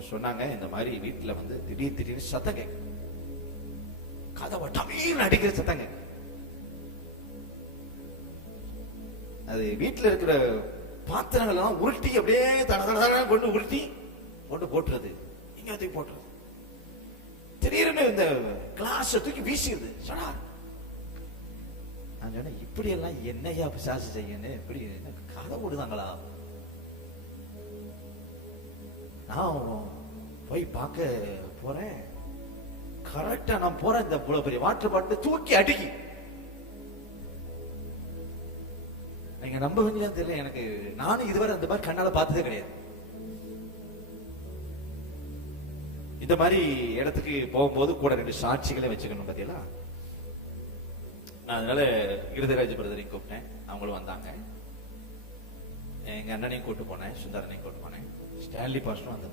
அவங்க சொன்னாங்க, இந்த மாதிரி வீட்டுல வந்து திடீர்னு சத்தம் கேட்கும், கதவை டமீர்னு அடிக்கிற சத்தங்க. அது வீட்டுல இருக்கிற பாத்திரங்கள் எல்லாம் உருட்டி அப்படியே தட கொண்டு உருட்டி கொண்டு போட்டுறது, இங்க தூக்கி போட்டுறது. திடீர்னு இந்த கிளாஸ் தூக்கி வீசிடுது. சொன்னா நான் சொன்னேன், இப்படி எல்லாம் என்னையா பிசாசு செய்யணும், இப்படி கதை போடுதாங்களா? நான் போய் பார்க்க போறேன். கரெக்டா நான் போறேன், இந்த பெரிய வாட்டர் பாட்டில் தூக்கி அடிக்கி. நீங்க நம்புவீங்களா தெரியல, எனக்கு நானும் இதுவரை அந்த மாதிரி கண்ணால பார்த்ததே கிடையாது. இந்த மாதிரி இடத்துக்கு போகும்போது கூட 2 சாட்சிகளே வச்சுக்கணும் பாத்தீங்களா. அதனால இருதராஜ் பிரதரையும் கூப்பிட்டேன், அவங்களும் வந்தாங்க. எங்க அண்ணனையும் கூட்டு போனேன், சுந்தரனையும் கூட்டு போனேன், ஸ்டான்லி பாஸ்டரும் வந்தாங்க.